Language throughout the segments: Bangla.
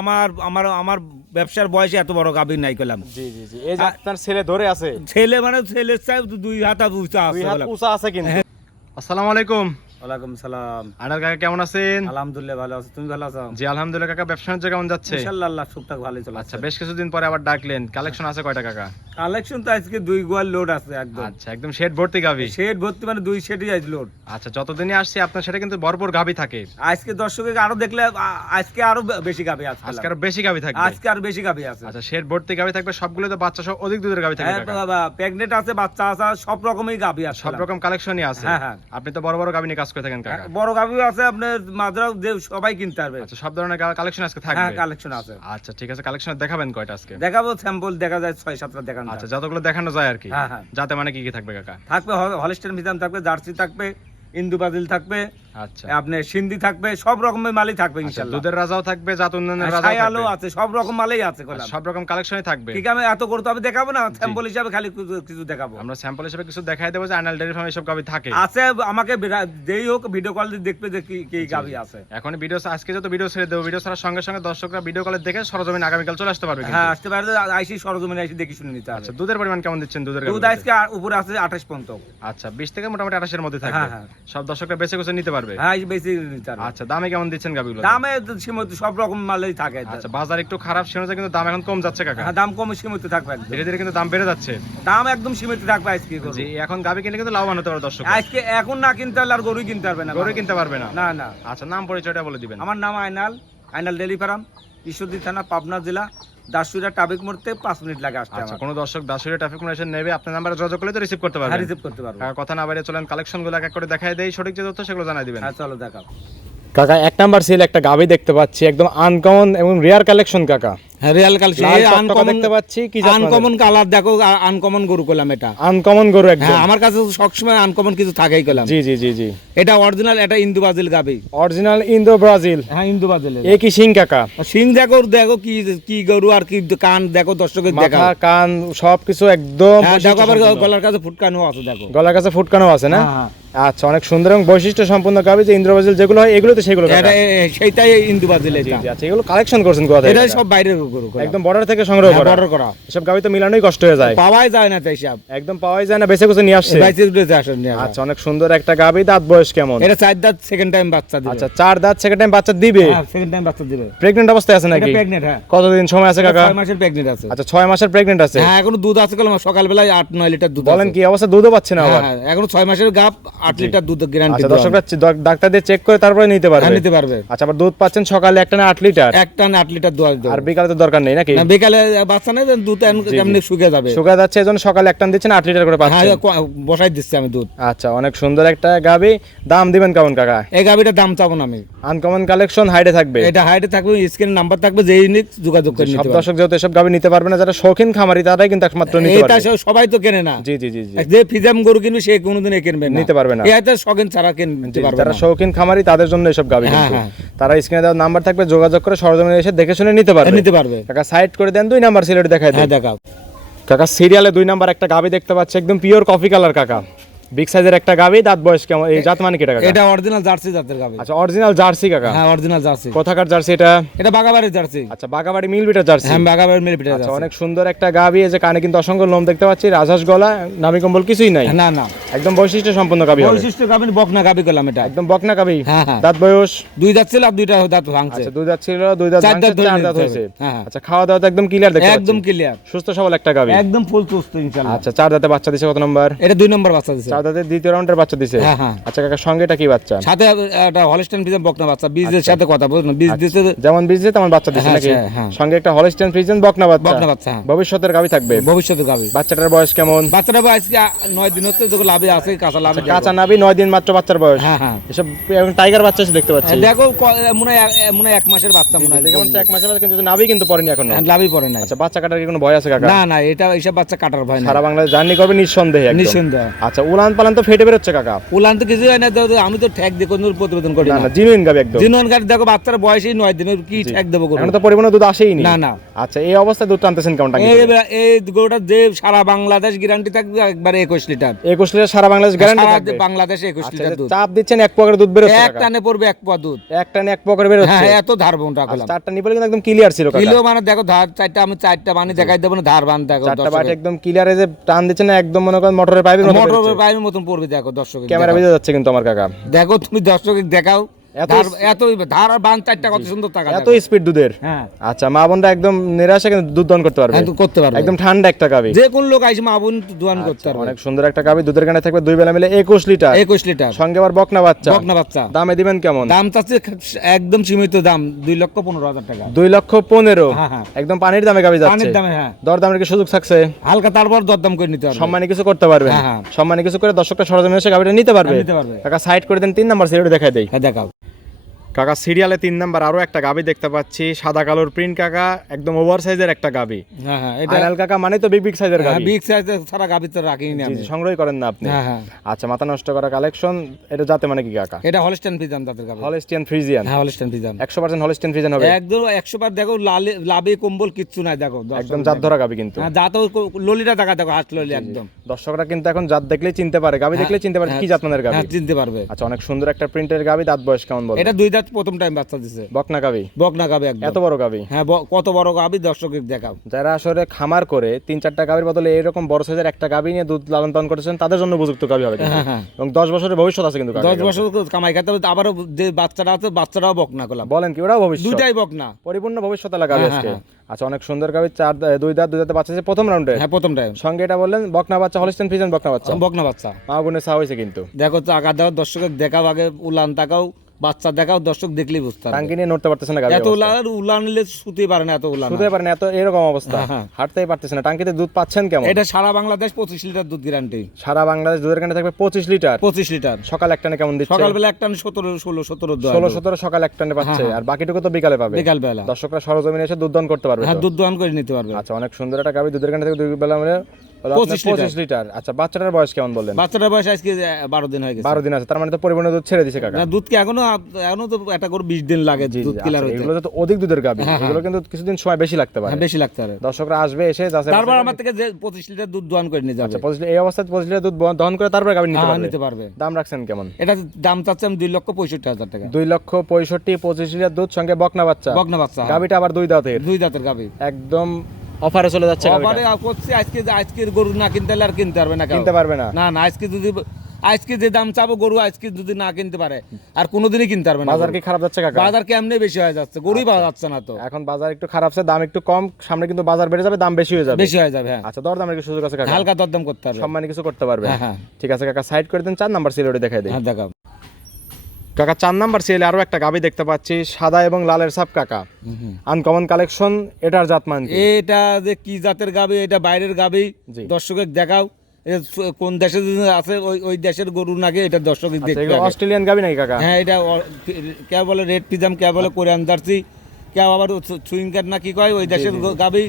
আমার আমার আমার ব্যবসার বয়সে এত বড় গাভীর নাই করলাম। জি জি জি, এই যে আপনার ছেলে ধরে আছে, ছেলে মানে ছেলের চাই 2 হাত উঁচা দুই আছে হাত বললাম। উঁচা আছে কিন্তু। আসসালামু আলাইকুম। ওয়ালাইকুম সালাম। আনার কাকা কেমন আছেন? আলহামদুলিল্লাহ ভালো আছি, তুমি ভালো আছো? জি আলহামদুলিল্লাহ কাকা, ব্যবসা বাণিজ্য কেমন যাচ্ছে? ইনশাআল্লাহ আল্লাহ টুকটাক ভালোই চলছে। আচ্ছা, বেশ কিছুদিন পরে আবার ডাকলেন, কালেকশন আছে কয়টা কাকা? কালেকশন তো আজকে 2 গোয়াল লোড আছে একদম। আচ্ছা, একদম শেড ভর্তি গাভী। শেড ভর্তি মানে 2 শেডই আজ লোড। আচ্ছা, যতদিনই আসছি আপনার সেটা কিন্তু ভরপুর গাভী থাকে। আজকে দর্শকে আরো দেখলে আজকে আরো বেশি গাভী আছে। আজকে আরো বেশি গাভী থাকবে। আজকে আরো বেশি গাভী আছে। আচ্ছা, শেড ভর্তি গাভী থাকবে, সবগুলো তো বাচ্চা সহ অধিক দুধের গাভী থাকবে কাকা। প্রেগনেন্ট আছে, বাচ্চা আছে, সব রকমই গাভী আছে। সব রকম কালেকশনই আছে। হ্যাঁ, হ্যাঁ। আপনি তো বড় বড় গাভী নিয়ে কাজ করে থাকেন কাকা। বড় গাভী আছে, আপনার মাদ্রাও যে সবাই কিনতে পারবে। আচ্ছা, সব ধরনের কালেকশন আজকে হ্যাঁ, থাকবে। কালেকশন আছে। আচ্ছা ঠিক আছে, কালেকশন দেখাবেন কয়টা আজকে? দেখাবো, স্যাম্পল দেখা যায় 6-7টা দেখানো। আচ্ছা, যতগুলো দেখানো যায় আর কি। হ্যাঁ, হ্যাঁ। যাতে মানে কি কি থাকবে কাকা? থাকবে হলস্টাইন ফ্রিজিয়ান থাকবে, জার্সি থাকবে, ইন্দু বাজিল থাকবে, আচ্ছা, আপনার সিন্ধি থাকবে, সব রকমের মালই থাকবে আচ্ছা, ইনশাআল্লাহ। দুধের রাজাও থাকবে, জাত উন্নয়নের রাজাও ছায়ালো থাকবে। আছে, সব রকম মালই আছে। আচ্ছা, সব রকম কালেকশনই থাকবে। ঠিক আমি এত করতে হবে দেখাবো না, স্যাম্পল হিসাবে খালি কিছু দেখাবো। আমরা স্যাম্পল হিসেবে কিছু দেখাই দেবো যে আনাল ডেয়ারি ফার্মে এসব গাভী থাকে। আছে, আমাকে যেই হোক ভিডিও কল দিয়ে দেখবে যে কি গাভী আছে। এখন ভিডিও আজকে যত ভিডিও ছেড়ে দেবো, ভিডিও ছাড়ার সঙ্গে সঙ্গে দর্শকরা ভিডিও কলে দেখে সরজমিন আগামীকাল চলে আসতে পারবে কিন্তু। হ্যাঁ, আসতে পারে, আইসি সরজমিনে আইসি দেখি শুনে নিতে হবে। আচ্ছা, দুধের পরিমাণ কেমন দিচ্ছেন দুধের দুধ গাভীতে? আজকে উপরে আছে 28 পর্যন্ত। আচ্ছা, 20 থেকে মোটামুটি 28 এর মধ্যে থাকবে। হ্যাঁ, হ্যাঁ। সব দর্শকরা বেছে কুছে নিতে পারবে। হ্যাঁ, বেশি নিতে হবে। আচ্ছা, দামে কেমন দিচ্ছেন গাভীগুলো? দামে সীমিত, সব রকম মালই থাকে। আচ্ছা, বাজার একটু খারাপ শুনেছে কিন্তু দাম এখন কম যাচ্ছে কাকা। হ্যাঁ, দাম কম সীমিত থাকবে একদম। ধীরে ধীরে কিন্তু দাম বেড়ে যাচ্ছে। দাম একদম সীমিত থাকবে আজকে। জি, এখন গাভী কিনলে কিন্তু লাভবান হতে পারে দর্শক। আজকে এখন না কিনতে হলে আর গরুই কিনতে পারবে না। গরু কিনতে পারবে না। না না। আচ্ছা, নাম পরিচয়টা বলে দিবেন। আমার নাম আইনাল ডেইরি ফার্ম, ঈশ্বরদী থানা, পাবনা জেলা, দাসুরিয়া ট্রাফিক মোড়তে 5 মিনিট লাগে আসতে। আচ্ছা, কোনো দর্শক দাসুরিয়া ট্রাফিক মোড় এসে নেবে, আপনার নাম্বারে যোগাযোগ করলে তো রিসিভ করতে পারবেন। হ্যাঁ, রিসিভ করতে পারবো। কথা না বাইরে চলেন কালেকশনগুলো এক এক করে দেখাই দেই, সঠিক যে তথ্য সেগুলো জানাই দিবেন। হ্যাঁ, চলো দেখাও। কাকা, এক নাম্বার সেল একটা গাভী দেখতে পাচ্ছি, একদম আনকমন এবং রিয়ার কালেকশন কাকা। হ্যাঁ, রিয়াল কালেকশন, আনকমন দেখতে পাচ্ছি। কি আনকমন কালার দেখো, আনকমন গরু করলাম এটা। আনকমন গরু একদম। হ্যাঁ, আমার কাছে সবসময় আনকমন কিছু থাকেই করলাম। জি জি জি জি, এটা অরিজিনাল, এটা ইন্দু বাজিল গাবি। Original Indo Brazil. হ্যাঁ, ইন্দু বাজিল। এ কি সিং কাকা? সিং দেখো, দেখো কি কি গরু আর কি কান দেখো, দর্শকের দেখা। মাথা কান সবকিছু একদম। হ্যাঁ, দেখো আবার গলার কাছে ফুটকানো আছে দেখো। গলার কাছে ফুটকানো আছে না? হ্যাঁ। আচ্ছা, অনেক সুন্দর এবং বৈশিষ্ট্য সম্পূর্ণ গাভী। যে ইন্দ্র ব্রাজিল যেগুলো হয় এগুলো তো সেগুলো কাকা। এটা সেইটাই ইন্দু বাজিল জি এটা। জি, আচ্ছা, এগুলো কালেকশন করছেন কোথা থেকে? এটা সব বাইরের গরু, একদম বর্ডার থেকে সংগ্রহ করা। বর্ডার করা। এসব গাভী তো মিলানোই কষ্ট হয়ে যায়, পাওয়াই যায় না তাই সব। একদম পাওয়াই যায় না, বেঁচে কুচে নিয়ে আসছে। আচ্ছা, অনেক সুন্দর একটা গাভী। দাঁত বয়স কেমন? এটা 4 দাঁত, সেকেন্ড টাইম বাচ্চা দিবে। আচ্ছা, 4 দাঁত, সেকেন্ড টাইম বাচ্চা দিবে। হ্যাঁ, সেকেন্ড টাইম বাচ্চা দিবে। প্রেগন্যান্ট অবস্থায় আছে নাকি? এটা প্রেগন্যান্ট। হ্যাঁ। কতদিন সময় আছে কাকা? 6 মাসের প্রেগন্যান্ট আছে। আচ্ছা, 6 মাসের প্রেগন্যান্ট আছে। হ্যাঁ, এখনো দুধ আছে, কলম সকালবেলায় 8-9 লিটার দুধ বলেন আছে। কি অবস্থা, দুধও পাচ্ছে না আবার? হ্যাঁ, এখনো 6 মাসের গাব, 8 লিটার দুধ গ্যারান্টি। আচ্ছা, দর্শকরা ডাক্তার দিয়ে চেক করে তারপরে নিতে পারবে। নিতে পারবে। আচ্ছা, আবার দুধ পাচ্ছেন সকালে একটা না 8 লিটার? একটা না 8 লিটার দুধ দেব। আর বিকালে তো দরকার নেই নাকি? না, বিকালে বাচ্চা নেই, দুধ এমনি শুকিয়ে যাবে। শুকায় যাচ্ছে, এজন্য সকালে একটা দিচ্ছেন 8 লিটার করে হ্যাঁ, পাচ্ছেন। বসাই দিচ্ছি আমি দুধ। আচ্ছা, অনেক সুন্দর একটা গাভী। দাম দিবেন কেমন কাকা? এই গাবিটার দাম চাবো না আমি। আনকমন কালেকশন, হাইটে থাকবে। এটা হাইটে থাকবে, স্ক্রিনে নাম্বার থাকবে, যেই নিক যোগাযোগ করে সব নিতে পারবে। দর্শক যেহেতু এসব গাভী নিতে পারবে না, যারা শৌখিন খামারি তারাই কিন্তু একমাত্র নিতে এটা পারবে। সবাই তো কেনে না। জি জি জি জি, যে ফিজাম গরু কিনবে সে কোনোদিন কিনবে না, নিতে পারবে না। এটা শখিন ছাড়া কিনতে পারবে যারা না। শৌখিন খামারি তাদের জন্য এসব গাভী হ্যাঁ, কিন্তু। হ্যাঁ। তারা স্ক্রিনে দেওয়া নাম্বার থাকবে, যোগাযোগ করে সরজমিনে এসে দেখে শুনে নিতে পারবে। নিতে পারবে। কাকা সাইড করে দেন, 2 নাম্বার সিলেট দেখায় দেন। হ্যাঁ, দেখাও। কাকা সিরিয়ালে 2 নাম্বার একটা গাভী দেখতে পাচ্ছি, একদম পিওর কফি কালার কাকা। বিগ সাইজের একটা গাভী। দাঁত বয়স কেমন? এই জাত মানে কি কাকা? এটা অরিজিনাল জার্সি জাতের গাবি। আচ্ছা, অরিজিনাল জার্সি কাকা। হ্যাঁ, অরিজিনাল জার্সি। কোথাকার জার্সি এটা? এটা বাগাবাড়ির জার্সি। আচ্ছা, বাগাবাড়ি মিল বিটার জার্সি। হ্যাঁ, বাগাবাড়ির মিল পিটা আচ্ছা, জার্সি। অনেক সুন্দর একটা গাভী। এই যে কানে কিন্তু অসংখ্য লোম দেখতে পাচ্ছি, রাজহাঁস গলা, নামি কম্বল কিছুই নাই। না না, একদম বৈশিষ্ট্য সম্পন্ন গাভী হবে। বৈশিষ্ট্য গাবি, বকনা গাবি করলাম এটা। একদম বকনা গাভী। হ্যাঁ, হ্যাঁ। দাঁত বয়স? 2 দাঁত ছিল, আর 2টা দাঁত ভাঙছে। আচ্ছা, 2 দাঁত ছিল, 2 দাঁত 4 ভাঙছে, দাঁত ধরে 4 নিতে দাঁত হবে। হয়েছে। হ্যাঁ, হ্যাঁ। আচ্ছা, খাওয়া দাওয়া তো একদম ক্লিয়ার দেখতে পাচ্ছি। একদম ক্লিয়ার, সুস্থ সবল একটা গাভী। একদম ফুল সুস্থ ইনশাআল্লাহ। আচ্ছা, 4 দাঁতে বাচ্চা দিছে কত নম্বর? এটা 2 নম্বর বাচ্চা দিছে। 4 দাঁতে দ্বিতীয় রাউন্ডের বাচ্চা দিছে। হ্যাঁ, হ্যাঁ। আচ্ছা কাকা, সঙ্গে এটা কি বাচ্চা? সাথে একটা হলস্টাইন ফ্রিজিয়ান বকনা বাচ্চা, বীজের সাথে কথা বলুন, বীজ দিতে যেমন বীজ দিয়ে তেমন বাচ্চা দিছে হ্যাঁ, নাকি? হ্যাঁ। সঙ্গে একটা হলস্টাইন ফ্রিজিয়ান বকনা বাচ্চা। বকনা বাচ্চা, হ্যাঁ। ভবিষ্যতের গাভী থাকবে। ভবিষ্যতে গাবি। বাচ্চাটার বয়স কেমন? বাচ্চাটা আজকে 9 দিন হচ্ছে, দেখো লাভে আছে, কাঁচা লাভে। কাঁচা নাভি, 9 দিন মাত্র বাচ্চার বয়স। হ্যাঁ, হ্যাঁ। এসব এখন টাইগার বাচ্চা এসে দেখতে পাচ্ছি। দেখো মনে হয় 1 মাসের বাচ্চা মনে হয়। দেখে মনে হচ্ছে 1 মাসের বাচ্চা, কিন্তু নাভি কিন্তু পড়েনি এখনো। লাভই পড়ে নাই। আচ্ছা, বাচ্চা কাটার কি কোনো ভয় আছে কাকা? না না, এটা এইসব বাচ্চা কাটার ভয় না। সারা বাংলাদেশ জার্নি করবে নিঃসন্দেহে একদম। নিঃসন্দেহে। আচ্ছা, উলান উলান পালান তো ফেটে বেরোচ্ছে কাকা। উলান তো কিছু হয় না, তো আমি তো ঠ্যাক দিয়ে কোনো প্রতিবেদন করি না না। না, জিনুইন গাবি একদম। জিনুয়ান গাড়ি দেখো, বাচ্চার বয়সই 9 দিনের, কি ঠ্যাক দেবো গরু? এখন তো পরিপূর্ণ দুধ আসেই নি। না না। আচ্ছা, এই অবস্থায় দুধ টানতেছেন কেমন টাকা? এই গরুটা যে সারা বাংলাদেশ গ্যারান্টি থাকবে একবারে 21 লিটার। 21 লিটার সারা বাংলাদেশ গ্যারান্টি সারা থাকবে। বাংলাদেশে 21 আচ্ছা, লিটার যে দুধ। চাপ দিচ্ছেন এক পকেটে দুধ বেরোচ্ছে এক কাকা? টানে পড়বে 1 পোয়া দুধ। এক টানে এক পকেটে বেরোচ্ছে। হ্যাঁ, এত ধার বোন রাখলাম। চারটা নিপল কিন্তু একদম ক্লিয়ার ছিল কাকা। কিলো মানে দেখো ধার, আমি চারটা বানি দেখাই দেবো না, ধার বান দেখো। চারটা বাট একদম ক্লিয়ার, এই যে টান দিচ্ছেন না, একদম মনে করেন মোটরের পাইপের মতো মোটর বেরোচ্ছে। পাইপের মতন পড়বে দেখো দর্শক। ক্যামেরা ভিজে যাচ্ছে কিন্তু আমার কাকা। দেখো তুমি দর্শক দেখাও, এত ধার আর বান চারটা কত সুন্দর টাকা, এত স্পিড দুধের। হ্যাঁ আচ্ছা, মা বোনরা একদম নিরাশা কিন্তু দুধ দহন করতে পারবে। করতে পারবে একদম ঠান্ডা একটা গাবি। যে কোন লোক আইসে মা বোন দোয়ান করতে পারবে। অনেক সুন্দর একটা গাবি, দুধের গানে থাকবে 2 বেলা মিলে 21 লিটার। 21 লিটার সঙ্গে আবার বকনা বাচ্চা। বকনা বাচ্চা। দামে দিবেন কেমন? দাম চাচ্ছে একদম সীমিত দাম, 2,15,000 টাকা। 2,15,000। হ্যাঁ, হ্যাঁ। একদম পানির দামে গাবি যাচ্ছে। পানির দামে, হ্যাঁ। দরদামের কি সুযোগ থাকছে? হালকা তারপর দরদাম করে নিতে হবে। সম্মানী কিছু করতে পারবেন? হ্যাঁ, হ্যাঁ। সম্মানী কিছু করে দর্শকটা সরজমিনে এসে গাবিটা নিতে পারবে। নিতে পারবে। কাকা সাইড করে দেন, 3 নাম্বার সিরিয়াল দেখাই দেই। হ্যাঁ দেখাও। কাকা সিরিয়ালে 3 নাম্বার আরো একটা গাবি দেখতে পাচ্ছি, সাদা কালোর প্রিন্ট কাকা, একদম ওভার সাইজের একটা গাবি। হ্যাঁ হ্যাঁ, এটা আইনাল কাকা মানে তো বিগ সাইজের গাবি। বিগ সাইজ ছাড়া গাবি তো রাখিনি না আমি। সংগ্রহ করেন না আপনি? হ্যাঁ হ্যাঁ। আচ্ছা, মাথা নষ্ট করা কালেকশন। এটা জাতে মানে কি কাকা? এটা হলস্টাইন ফ্রিজিয়ান তাদের গাবি। Holstein Friesian. হ্যাঁ, হলস্টাইন ফ্রিজিয়ান 100% হলস্টিয়ান ফ্রিজিয়ান হবে। একদম 100 বার দেখো, লাভে কম্বল কিচ্ছু নাই দেখো দর্শক। একদম জাত ধরা গাবি কিন্তু। হ্যাঁ, জাত ললিটা দেখা দেখো, হাত ললি একদম। দর্শকরা কিন্তু এখন জাত দেখলেই চিনতে পারে, গাবি দেখলেই চিনতে পারে কি জাত মানের গাবি। হ্যাঁ, চিনতে পারবে। আচ্ছা, অনেক সুন্দর একটা প্রিন্টের গাবি। দাঁত বয়স কেমন বল? এটা 2 দাঁত, প্রথম টাইম বাচ্চা দিছে। বকনা গাবি। বকনা গাবি একদম। এত বড় গাবি? হ্যাঁ, কত বড় গাবি দর্শকের দেখাও। যারা আসলে খামার করে 3-4টা গাবির বদলে এরকম বড় সাইজের একটা গাবি নিয়ে দুধ লালন পালন করতেছেন, তাদের জন্য উপযুক্ত গাবি হবে কিন্তু। হ্যাঁ হ্যাঁ। এবং 10 বছরের ভবিষ্যৎ আছে কিন্তু কাকা। 10 বছর কামাই খাতে হবে। আবারও যে বাচ্চাটা আছে, বাচ্চাটাও বকনা করলাম। বলেন কি, ওরাও ভবিষ্যৎ? দুইটাই বকনা, পরিপূর্ণ ভবিষ্যৎ লাগাবে হ্যাঁ, আজকে। হ্যাঁ। আচ্ছা, অনেক সুন্দর গাবি। 2 দাঁতে বাচ্চা আছে প্রথম রাউন্ডে। হ্যাঁ, প্রথম টাইম। সঙ্গে এটা বললেন বকনা বাচ্চা, হলস্টিয়ান ফ্রিজিয়ান বকনা বাচ্চা। বকনা বাচ্চা। মা বোনের চা হয়েছে কিন্তু। দেখো তো আকার দাও, দর্শকের দেখাও, আগে উলান তাকাও, বাচ্চা দেখাও, দর্শক দেখলেই বুঝতে পারবে। টাঙ্কি নিয়ে নড়তে পারতেছে না গাবি। এত উলান নিলে শুতে পারে না, এত উলান শুতে পারে না, এত এরকম অবস্থা। হ্যাঁ, হ্যাঁ। হাঁটতেই পারতেছে না। টাঙ্কিতে দুধ পাচ্ছেন কেমন? এটা সারা বাংলাদেশ 25 লিটার দুধ গ্যারান্টি। সারা বাংলাদেশ দুধের কানে থাকবে 25 লিটার। 25 লিটার সকাল একটানে কেমন দিচ্ছে? সকালবেলা একটা 17 দেওয়া 16-17 সকাল একটানে পাচ্ছে। হ্যাঁ, আর বাকিটুকু তো বিকালে পাবে। বিকাল বেলা। দর্শকরা সরজমিনে এসে দুধ দান করতে পারবে হ্যাঁ, তো? দুধ দহন করে নিতে পারবে। আচ্ছা, অনেক সুন্দর একটা গাবি, দুধের কানে থেকে 2 বেলা মিলে 25 লিটার। আচ্ছা, বাচ্চাটার বয়স কেমন বললেন? বাচ্চাটার বয়স আজকে 12 দিন হয়ে গেছে। 12 দিন আছে, তার মানে তো পরিপূর্ণ দুধ ছেড়ে দিছে কাকা। না, দুধ কি এখনো তো একটা করে 20 দিন লাগে দুধ কিলার আচ্ছা, হইতে। এগুলো তো অধিক দুধের গাবি, হ্যাঁ, হ্যাঁ। এগুলো কিন্তু কিছুদিন সময় বেশি লাগতে পারে। হ্যাঁ, বেশি লাগতে পারে। দর্শকরা আসবে এসে যাচাই তারপর বাছাই আমার থেকে যে 25 লিটার দুধ দহন করে নিয়ে যাবে। আচ্ছা, 25 এই অবস্থায় 25 লিটার দুধ দহন করে তারপরে গাবি নিতে হ্যাঁ, পারবে। নিতে পারবে। দাম রাখছেন কেমন? এটা দাম চাচ্ছে আমি 2,65,000 টাকা। 2,65,000, 25 লিটার দুধ, সঙ্গে বকনা বাচ্চা। বকনা বাচ্চা। গাবিটা আবার 2 দাঁতের। 2 দাঁতের গাবি। একদম অফারে চলে যাচ্ছে গাবিটা। অফারে করছি আজকের গরু না কিনতে হলে আর কিনতে পারবে না কেউ। কিনতে পারবে না। না না, আজকে যে দাম চাবো গরু আজকে যদি না কিনতে পারে আর কোনোদিনই কিনতে পারবে না। বাজার কি খারাপ যাচ্ছে কাকা? বাজার কেমনে বেশি হয়ে যাচ্ছে, গরুই পাওয়া যাচ্ছে না তো। এখন বাজার একটু খারাপ আছে, দাম একটু কম, সামনে কিন্তু বাজার বেড়ে যাবে, দাম বেশি হয়ে যাবে। বেশি হয়ে যাবে। হ্যাঁ, আচ্ছা, দরদামের কি সুযোগ আছে কাকা? হালকা দরদাম করতে পারবে। সম্মানী কিছু করতে পারবে। হ্যাঁ, হ্যাঁ। ঠিক আছে কাকা, সাইড করে দেন। 4 নাম্বার সিরিয়ালে দেখাই দেই। হ্যাঁ দেখাও। কাকা 4 নাম্বার সিরিয়ালে আরো একটা গাবি দেখতে পাচ্ছি, সাদা এবং লালের ছাপ কাকা। Uncommon collection. এটার জাতমান কি? এটা যে কি জাতের গাবি, এটা বাইরের গাবি। জি। দর্শকের দেখাও, কোন দেশে যদি আছে ওই দেশের গরু নাকি এটা দর্শকের আচ্ছা, দেখতে এগুলো হবে। অস্ট্রেলিয়ান গাবি নাকি কাকা? হ্যাঁ, এটা কে বলে রেড পিজাম, কে বলে কোরিয়ান জার্সি, কে আবার সুইং কাট না কি কয়, ওই দেশের গাবি।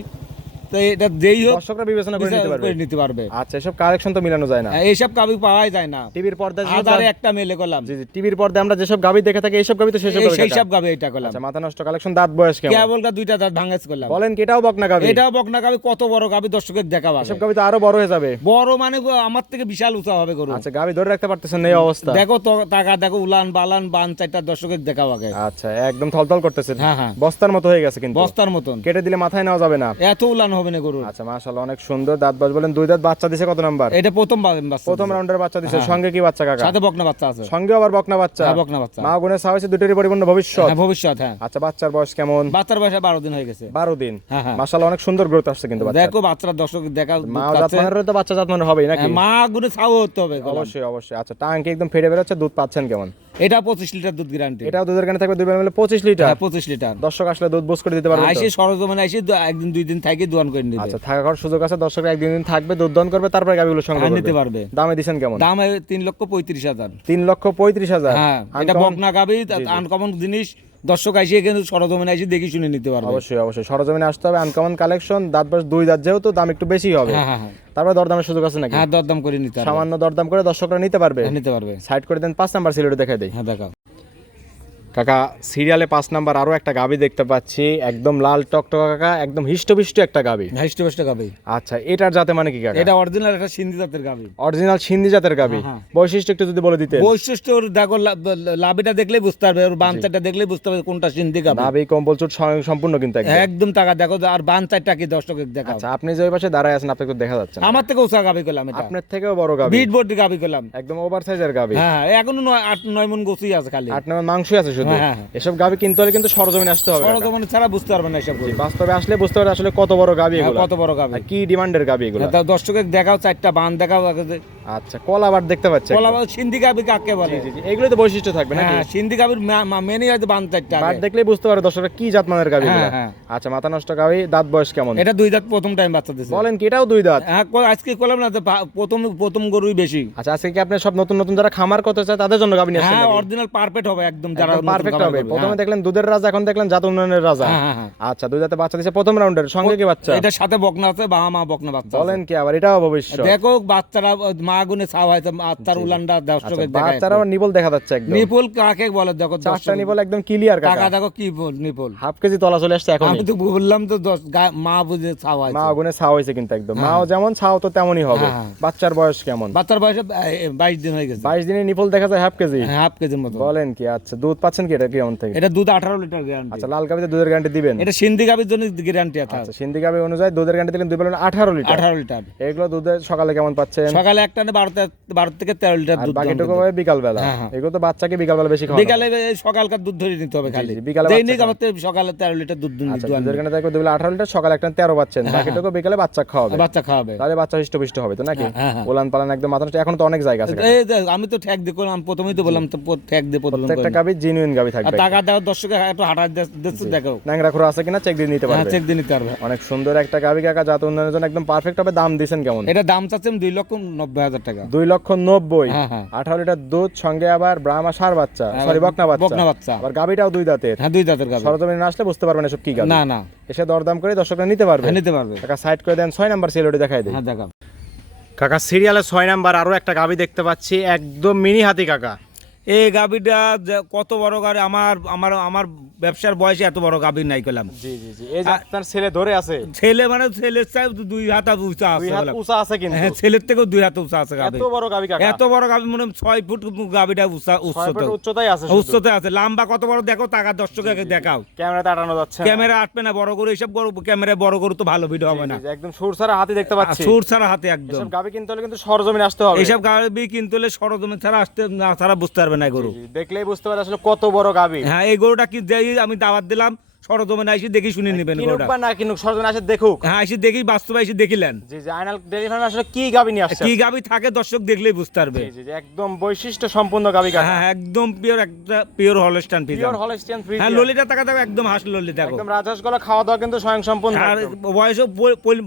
তো এটা যেই হোক দর্শকরা বিবেচনা করে নিতে পারবে। নিতে পারবে। আচ্ছা, এসব কালেকশন তো মিলানো যায় না। এইসব গাবি পাওয়াই যায় না। টিভির পর্দায় আধারে একটা মেলে করলাম। জি জি, টিভির পর্দায় আমরা যেসব গাবি দেখে থাকি এইসব গাবি তো সেসব গাবি সেই কাকা। সব গাবি এটা করলাম। আচ্ছা, মাথা নষ্ট কালেকশন। দাঁত বয়স কেমন? কে বলকা 2টা দাঁত ভাঙাস করলাম। বলেন কি এটাও বকনা গাবি? এটাও বকনা গাবি। কত বড় গাবি দর্শকের দেখাবো। এসব গাবি তো আরো বড় হয়ে যাবে। বড় মানে আমার থেকে বিশাল উঁচা হবে গরু। আচ্ছা, গাবি ধরে রাখতে পারতেছেন না এই অবস্থা? দেখো তো টাকা দেখো, উলান বালান বান চারটা দর্শকের দেখাও আগে। আচ্ছা, একদম থলথল করতেছে। হ্যাঁ, হ্যাঁ। বস্তার মতো হয়ে গেছে কিন্তু। বস্তার মতন। কেটে দিলে মাথায় নেওয়া যাবে না। এত উলান হবে না গরুর। আচ্ছা, মাশাআল্লাহ, অনেক সুন্দর। দাঁত বয়স বলেন 2 দাঁত। বাচ্চা দিছে কত নাম্বার? এটা প্রথম বাচ্চা। প্রথম রাউন্ডের বাচ্চা দিছে। হ্যাঁ। সঙ্গে কি বাচ্চা কাকা? সাথে বকনা বাচ্চা আছে। সঙ্গে আবার বকনা বাচ্চা। হ্যাঁ, বকনা বাচ্চা। মা গুণের চা হয়েছে, দুটোরই পরিপূর্ণ ভবিষ্যৎ। হ্যাঁ, ভবিষ্যৎ। হ্যাঁ। আচ্ছা, বাচ্চার বয়স কেমন? বাচ্চার বয়স 12 দিন হয়ে গেছে। 12 দিন। হ্যাঁ, হ্যাঁ। মাশাআল্লাহ, অনেক সুন্দর গ্রোথ আসছে কিন্তু বাচ্চা। দেখো বাচ্চারা দর্শকের দেখাও। মা জাতমানের তো বাচ্চা জাতমানের হবেই নাকি? মা গুনে ছাও হতে হবে। অবশ্যই অবশ্যই। আচ্ছা, টাঙ্কি একদম ফেটে বেরোচ্ছে। দুধ পাচ্ছেন কেমন? এটা 25 লিটার দুধ গ্যারান্টি। এটাও দুধের কানে থাকবে 2 বেলা মিলে 25 লিটার। 25 লিটার। দর্শক আসলে দুধ বুঝ করে দিতে পারবেন তো? আইসে সরজমিনে আইসে একদিন 2 দিন থাকি দোয়ান করে নিবে। আচ্ছা, থাকার সুযোগ আছে। দর্শকরা একদিন দিন থাকবে, দুধ দান করবে, তারপরে গাবিগুলো সংগ্রহ নিতে করবে। পারবে। দামে দিছেন কেমন? দাম 3,35,000। 3,35,000। হ্যাঁ, এটা বকনা গাবি, আনকমন জিনিস, দর্শক আইসে কিন্তু সরজমিনে আইসে দেখি শুনে নিতে পারবে। অবশ্যই অবশ্যই সরজমিনে আসতে হবে। আনকমন কালেকশন, দাঁত বয়স 2 দাঁত, যেহেতু দাম একটু বেশি হবে। হ্যাঁ হ্যাঁ তারপরে দরদামের সুযোগ আছে নাকি? হ্যাঁ, দরদাম করে নিতে পারবে, সামান্য দরদাম করে দর্শকরা নিতে পারবে। নিতে পারবে। সাইড করে দেন, 5 নাম্বার সিলেটে দেখাই দেই। হ্যাঁ দেখাও। কাকা সিরিয়ালে 5 নাম্বার আরো একটা গাবি দেখতে পাচ্ছি, একদম লাল টকটকা কাকা, একদম হিষ্টপিষ্ট একটা গাবি। হাইস্ট বেস্ট গাবি। আচ্ছা, এটার জাতে মানে কি কাকা? এটা অরিজিনাল, এটা সিন্ধি জাতের গাবি। অরিজিনাল সিন্ধি জাতের গাবি। হ্যাঁ। বৈশিষ্ট্য একটু যদি বলে দিতে। বৈশিষ্ট্য ওর দেখো, লাভিটা দেখলেই বুঝতে পারবে, ওর বানচারটা দেখলেই বুঝতে পারবে কোনটা সিন্ধি গাবি। নাভি কম্বল চুট সম্পূর্ণ কিন্তু একদম। একদম টাকা দেখো, আর বানচারটা কি দর্শকের দেখাও। আচ্ছা, আপনি যে ওই পাশে দাঁড়ায় আছেন আপনাকে তো দেখা যাচ্ছে না। আমার থেকে উঁচা গাবি করলাম, এটা আপনার থেকেও বড় গাবি, বিট বোর্ড গাবি করলাম, একদম ওভার সাইজের গাবি। হ্যাঁ এখনো 8-9 মন গোছই আছে খালি, 8-9 মাংসই আছে শুধু। হ্যাঁ। এসব গাবি কিনতে হলে কিন্তু সরজমিনে আসতে হবে কাকা। সরজমিন ছাড়া বুঝতে পারবে না এসব করে। বাস্তবে আসলে বুঝতে পারবে আসলে কত বড় গাবি এগুলো, কত বড় গাবি, আর কি ডিমান্ডের গাবি এগুলো। তা দর্শকের দেখাও, 4টা বান দেখাও। আচ্ছা, কলাবার দেখতে পাচ্ছি। কলাবাল সিন্ধি গাবি কাকে বলে? জি জি, এগুলো তো বৈশিষ্ট্য থাকবে নাকি? হ্যাঁ, সিন্ধি গাবির মেনই আছে বান 4টা। বাট দেখলেই বুঝতে পারে দর্শকরা কি জাত মানের গাবি এগুলো। হ্যাঁ, হ্যাঁ। আচ্ছা, মাথা নষ্ট গাবি, দাঁত বয়স কেমন? এটা 2 দাঁত, প্রথম টাইম বাচ্চা দিছে। বলেন কি এটাও 2 দাঁত? হ্যাঁ, আজকে করলাম না তো, প্রথম গরুই বেশি। আচ্ছা, আজকে কি আপনি সব নতুন নতুন যারা খামার করতে চায় তাদের জন্য গাবি নিয়ে আসছেন হ্যাঁ, নাকি? অরিজিনাল পারফেক্ট হবে একদম, যারা পারফেক্ট হবে। প্রথমে দেখলেন দুধের রাজা, এখন দেখলেন জাত উন্নয়নের রাজা। হ্যাঁ, হ্যাঁ। আচ্ছা, 2 দাঁতে বাচ্চা দিছে প্রথম রাউন্ডের, সঙ্গে কি বাচ্চা? এটার সাথে বকনা আছে, মা বকনা বাচ্চা আছে। বলেন কি আবার এটাও ভবিষ্যৎ? দেখো বাচ্চারা মা গুনে ছাও হয়তো, আত্মার উলানটা দর্শকের দেখায়। বাচ্চারাও নিবল দেখা যাচ্ছে একদম। নিপুল কাকে বলে দেখো, 4টা নিবল একদম ক্লিয়ার কাকা। টাকা দেখো কি নিপুল, হাফ কেজি তলা চলে আসছে এখন। আমি তো বললাম তো মা বুঝে ছাও আছে। মা গুনে ছাও হয়েছে কিন্তু একদম। মাও যেমন ছাও তো তেমনই হবে। হ্যাঁ। বাচ্চার বয়স কেমন? বাচ্চার বয়সে 22 দিন হয়ে গেছে। 22 দিনে নিপল দেখা যায় হাফ কেজি। হ্যাঁ, হাফ কেজির মতো। বলেন কি? আচ্ছা, দুধ পাচ্ছেন কি এটা কেমন থেকে? এটা দুধ 18 লিটার গ্যারান্টি। আচ্ছা, লাল গাবিতে দুধের গ্যারান্টি দিবেন? এটা সিন্ধি গাবির জন্য গ্যারান্টি আছে। আচ্ছা, সিন্ধি গাবি অনুযায়ী দুধের গ্যারান্টি দিলেন 2 বেলা 18 লিটার। 18 লিটার। এগুলো দুধে সকালে কেমন পাচ্ছেন? সকালে একটা না 12 থেকে 13 লিটার আর দুধ। বাকিটুকু হবে বিকাল বেলা। হ্যাঁ, হ্যাঁ। এগুলো তো বাচ্চাকে বিকাল বেলা বেশি খাওয়ানো। বিকালে এই সকালকার দুধ ধরে নিতে হবে খালি। জি, বিকালে দৈনিক বাচ্চা আমাদের সকালে 13 লিটার দুধ আচ্ছা, দুধ দুধের গ্যারান্টি থাকবে 2 বেলা 18 লিটার, সকালে একটা 13 পাচ্ছেন, বাকিটুকু বিকালে বাচ্চা খাওয়াবে। বাচ্চা খাওয়াবে। তাহলে বাচ্চা হিষ্টপুষ্ট হবে তো নাকি? হ্যাঁ, হ্যাঁ। ওলান পালান একদম মাথা নষ্ট। এখন তো অনেক জায়গা আছে। এই যে আমি তো ঠ্যাক দিয়ে করলাম, প্রথমেই তো বললাম তো ঠ্যাক দিয়ে প্রথম প্রত্যেকটা গাবি জিনুইন গাবি আর থাকবে। টাকা দাও দর্শকের একটু হাঁটা দিচ্ছে দেখো। ন্যাংরা খুরা আছে কিনা চেক দিয়ে নিতে হ্যাঁ, পারবে। চেক দিয়ে নিতে পারবে। অনেক সুন্দর একটা গাবি কাকা, জাত উন্নয়নের জন্য একদম পারফেক্ট হবে। দাম দিবেন কেমন? এটা দাম চাচ্ছেন 2,90,000 টাকা। 2,90,000। হ্যাঁ, হ্যাঁ। 18 লিটার দুধ, সঙ্গে আবার ব্রাহ্মা ষাঁড় বাচ্চা, সরি বকনা বকনা বাচ্চা। বাচ্চা। আবার গাবিটাও 2 দাঁতের। হ্যাঁ, 2 দাঁতের গাবি। সরজমিনে না আসলে বুঝতে পারবেন এসব কি গাবি। না না, এসে দরদাম করে দর্শকরা নিতে পারবে। হ্যাঁ, নিতে পারবে। কাকা সাইড করে দেন, 6 নাম্বার সিলেটে দেখাই দেই। হ্যাঁ দেখাও। কাকা সিরিয়ালে 6 নাম্বার আরো একটা গাবি দেখতে পাচ্ছি, একদম মিনি হাতি কাকা। এই গাবিটা কত বড় গাড়ি, আমার আমার আমার ব্যবসার বয়সে এত বড় গাবি নাই করলাম। জি জি জি, এই যে আপনার ছেলে ধরে আছে, ছেলে মানে ছেলের চাই 2 হাত উঁচা 2 আছে হাত বললাম। উঁচা আছে কিন্তু। হ্যাঁ, ছেলের থেকেও 2 হাত উঁচা আছে গাবি। এত বড় গাবি কাকা। এত বড় গাবি মনে হয় 6 ফুট গাবিটা উঁচা 6 উচ্চতা। ফুট উচ্চতায় আছে শুধু। উচ্চতা আছে, লম্বা কত বড় দেখো, টাকা দর্শককে দেখাও। ক্যামেরাতে আটানো যাচ্ছে না। ক্যামেরা আসবে না বড় গরু, এইসব গরু ক্যামেরায় বড় গরু তো ভালো ভিডিও হবে না। জি, জি, একদম সুরসারা হাতি দেখতে পাচ্ছি। সুর ছাড়া হাতে একদম। এসব গাবি কিনতে হলে কিন্তু সরজমিনে আসতে হবে। এইসব গাবি কিনতে হলে সরজমিন ছাড়া আসতে না, ছাড়া বুঝতে পারবে না এই গরু। জি, জি, দেখলেই বুঝতে পারে আসলে কত বড় গাবি। হ্যাঁ, এই গরুটা কি যেই আমি দাওয়াত দিলাম, সরজমিনে এসে দেখি শুনে নেবেন কিনুক গরুটা। বা না কিনুক, সরজমিনে আসে দেখুক। হ্যাঁ, এসে দেখি, বাস্তবে এসে দেখিলেন জি জি, আইনাল ডেইরি ফার্মে আসলে কি গাবি নিয়ে আসছে। কি গাবি থাকে দর্শক দেখলেই বুঝতে পারবে। জি জি জি, একদম বৈশিষ্ট্য সম্পূর্ণ গাবি কাকা। হ্যাঁ, একদম পিওর, একটা pure Holstein Friesian. Pure Holstein Friesian. হ্যাঁ, ললিটা টাকা দেখো, একদম হাঁস ললি দেখো। একদম রাজহাঁস গলা, খাওয়া দাওয়া কিন্তু স্বয়ং সম্পূর্ণ। আর একদম। বয়সও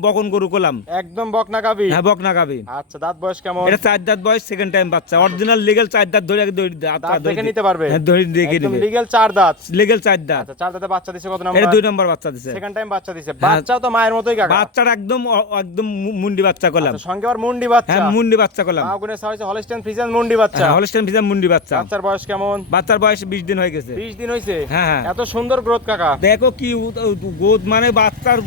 বকন গরু করলাম। একদম বকনা গাবি। হ্যাঁ, বকনা গাবি। আচ্ছা, দাঁত বয়স কেমন? এটা 4 দাঁত বয়স, সেকেন্ড টাইম বাচ্চা। অরিজিনাল লিগ্যাল 4 দাঁত ধরে দাঁত দেখে নিতে পারবে। হ্যাঁ, ধরে দেখে একদম নিবে। লিগ্যাল 4 দাঁত। লিগ্যাল 4 দাঁত। আচ্ছা, 4 দাঁতে বাচ্চা দিছে কত এটা নাম্বার? 2 নম্বর বাচ্চা দিছে। সেকেন্ড টাইম বাচ্চা দিছে। বাচ্চাও তো মায়ের মতোই কাকা। বাচ্চাটা একদম একদম মুন্ডি বাচ্চা করলাম। আচ্ছা, সঙ্গে আবার মুন্ডি বাচ্চা। হ্যাঁ, মুন্ডি বাচ্চা করলাম। মা গুনে হইছে হলস্টিয়ান ফ্রিজিয়ান মুন্ডি বাচ্চা। হ্যাঁ, হলস্টাইন ফ্রিজিয়ান মুন্ডি বাচ্চা। বাচ্চার বয়স কেমন? বাচ্চার বয়স 20 দিন হয়ে গেছে। 20 দিন হইছে। হ্যাঁ, হ্যাঁ। এত সুন্দর গ্রোথ কাকা। দেখো কি গোদ, মানে বাচ্চার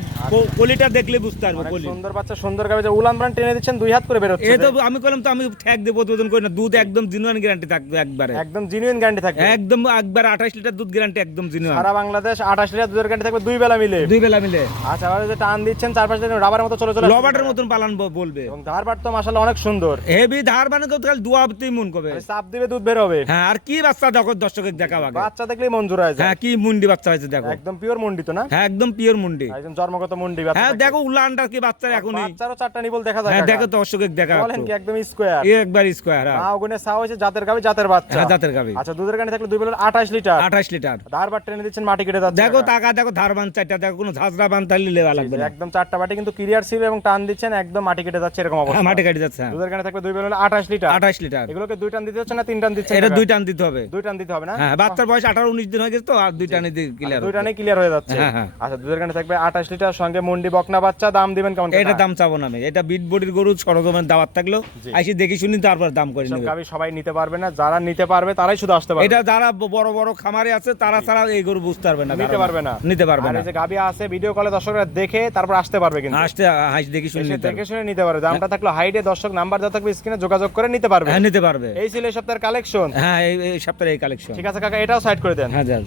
কলিটা দেখলে বুঝতে পারবে। অনেক কলি সুন্দর বাচ্চা, সুন্দর গাবি। যে উলান পালান টেনে দিচ্ছেন, 2 হাত করে বের হচ্ছে। এই তো আমি করলাম তো, আমি ঠ্যাক দিয়ে প্রতিবেদন করি না, দুধ একদম জিনুইন গ্যারান্টি থাকবে একবারে। একদম জিনুইন গ্যারান্টি থাকবে। একদম একবার 28 লিটার দুধ গ্যারান্টি, একদম জিনুইন। সারা বাংলাদেশ 28 লিটার দুধের গ্যারান্টি থাকবে 2 বেলা মিলে। 2 বেলা মিলে। আচ্ছা, আর যে টান দিচ্ছেন চারপাশে দেখুন রাবারের মতো চলে চলে আসছে। লবাটের মতন পালন বলবে। এবং ধারবাট তো মাশাআল্লাহ অনেক সুন্দর। হেভি ধার মানে কেউ খালি দুয়াতেই মন করবে। চাপ দিবে দুধ বের হবে। হ্যাঁ, আর কি বাচ্চা দেখো দর্শকের দেখাও আগে। বাচ্চা দেখলেই মন জোড়া যায়। হ্যাঁ, কি মুন্ডি বাচ্চা হয়েছে দেখো। একদম পিওর মুন্ডি তো না? হ্যাঁ, একদম পিওর মুন্ডি। একদম জন্মগত মুন্ডি বাচ্চা। হ্যাঁ, দেখো উলানটা কি বাচ্চা এখনই। বাচ্চারও 4টা নিবল দেখা যায়। হ্যাঁ, কাকা। দেখো দর্শকের দেখা। বলেন কি একদম স্কয়ার। একবার স্কয়ার। মা ওগুনে ছাও হইছে জাতের গাবি, জাতের বাচ্চা। হ্যাঁ, জাতের গাবি। আচ্ছা, দুধের গ্যারান্টি থাকলে 2 বেলা 28 লিটার। 28 লিটার। ধারবাট টেনে দিচ্ছেন, মাটি কেটে যাচ্ছে। দেখো টাকা দেখো ধারবান চারটা দেখো কোনো ঝাঁঝরা বান তাহলে লেওয়া লাগবে না। একদম 4টা বাটি কিন্তু ক্লিয়ার ছিল এবং টান দিচ্ছেন একদম মাটি কেটে যাচ্ছে এরকম হ্যাঁ অবস্থা। মাঠে কাটি যাচ্ছে, হ্যাঁ। দুধের কানে থাকবে 2 বেলা 28 লিটার। 28 লিটার। এগুলোকে 2 টান দিতে হচ্ছে না 3 টান দিচ্ছেন? এটা 2 টান দিতে হবে। 2 টান দিতে হবে না? হ্যাঁ, বাচ্চার বয়স 18-19 দিন হয়ে গেছে তো, আর 2 টানে ক্লিয়ার। 2 টানে ক্লিয়ার হয়ে যাচ্ছে। হ্যাঁ, হ্যাঁ। আচ্ছা, দুধের কানে থাকবে 28 লিটার, সঙ্গে মুন্ডি বকনা বাচ্চা। দাম দিবেন কেমন? এটা দাম চাবো না আমি, এটা বিট বডির গরু, সরজমের দাওয়াত থাকলো, আইসি দেখি শুনি তারপর দাম করে সব নেবে। গাবি সবাই নিতে পারবে না, যারা নিতে পারবে তারাই শুধু আসতে পারবে। এটা যারা বড় বড় খামারে আছে তারা ছাড়া এই গরু বুঝতে পারবে না, নিতে পারবে না। নিতে পারবে আর না। এই যে গাবি আছে ভিডিও কলে দর্শকরা দেখে তারপর আসতে পারবে, কিন্তু আসতে হাইস দেখি শুনি এসে নিতে দেখে শুনে নিতে পারবে। দামটা থাকলো হাইডে, দর্শক নাম্বার দেওয়া থাকবে স্ক্রিনে, যোগাযোগ করে নিতে পারবে। হ্যাঁ, নিতে পারবে। এই ছিল এই সপ্তাহের কালেকশন। হ্যাঁ, এই সপ্তাহে এই কালেকশন। ঠিক আছে কাকা, এটাও সাইড করে দেন। হ্যাঁ, যান।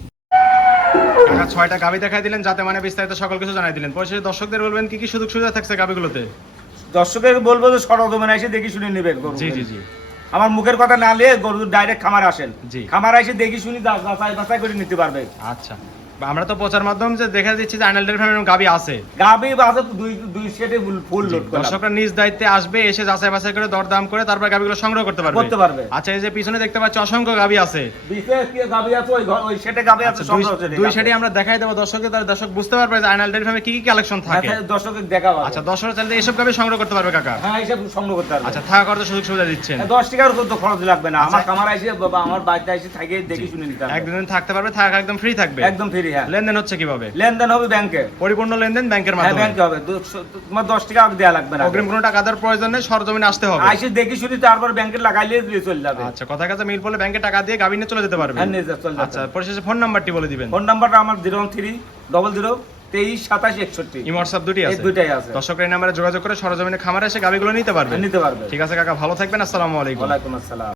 কাকা 6টা গাবি দেখাই দিলেন, যাতে মানে বিস্তারিত সকল কিছু জানাই দিলেন। পরিশেষে দর্শকদের বলবেন কি কি সুযোগ সুবিধা থাকছে গাবিগুলোতে? দর্শকের বলবো যে সরজমেন এসে দেখি শুনে নেবে গরু। জি জি জি। আমার মুখের কথা না নিয়ে গরু ডাইরেক্ট খামারে আসেন, জি। খামারে এসে দেখি শুনি যাচাই বাছাই করে নিতে পারবে। আচ্ছা, আমরা তো প্রচার মাধ্যম যে দেখা দিচ্ছি যে আইনাল ডেয়ারি ফার্মের গাবি আছে। গাবি বাজে দুই সেটে ফুল লোড করে দর্শকরা নিজ দায়িত্বে আসবে, এসে যাচাই বাছাই করে দরদাম করে তারপর গাবিগুলো সংগ্রহ করতে পারবে। আচ্ছা, এই যে পিছনে দেখতে পাচ্ছি অসংখ্য গাবি আছে। বিশেষ কি গাবি আছে ওই সেটে গাবি আছে, সব দুই সেটে আমরা দেখাই দেব দর্শকদের, তাহলে দর্শক বুঝতে পারবে যে আইনাল ডেয়ারি ফার্মে কি কি কালেকশন থাকে। দর্শকের দেখাবো। আচ্ছা, দর্শকরা চাইলে এসব গাবি সংগ্রহ করতে পারবে কাকা? হ্যাঁ, এসব সংগ্রহ করতে পারবে। আচ্ছা, থাকা করতে সুযোগ সুবিধা দিচ্ছেন? 10 টাকার তো খরচ লাগবে না, আমার খামারে এসে বাবা আমার বাড়িতে এসে থাকে দেখি শুনে নিতে পারবে। একদিন থাকতে পারবে, থাকা একদম ফ্রি থাকবে। একদম ফ্রি। হ্যাঁ। লেনদেন হচ্ছে কিভাবে? লেনদেন হবে ব্যাংকে, পরিপূর্ণ লেনদেন ব্যাংকের হ্যাঁ মাধ্যমে। ব্যাংকে হবে। তোমার 10 টাকা দেওয়া লাগবে না, অগ্রিম কোনো টাকা দেওয়ার প্রয়োজন নেই, সরজমিনে আসতে হবে। এসে দেখি শুনি তারপর ব্যাংকে লাগাইলে দিয়ে চলে যাবে। আচ্ছা, কথা কাছে মিল পড়লে ব্যাংকে টাকা দিয়ে গাবি নিয়ে চলে যেতে পারবে। হ্যাঁ, নিয়ে চলে যাবে। আচ্ছা, পরিশেষে ফোন নাম্বারটি বলে দিবেন। ফোন নাম্বারটা আমার 01300232761। ইমো হোয়াটসঅ্যাপ দুটি এই আছে? দুইটাই আছে। দর্শকরা এই নাম্বারে যোগাযোগ করে সরজমিনে খামারে এসে গাবিগুলো নিতে পারবে। নিতে পারবে। ঠিক আছে কাকা, ভালো থাকবেন। আসসালামু আলাইকুম। ওয়ালাইকুম আসসালাম।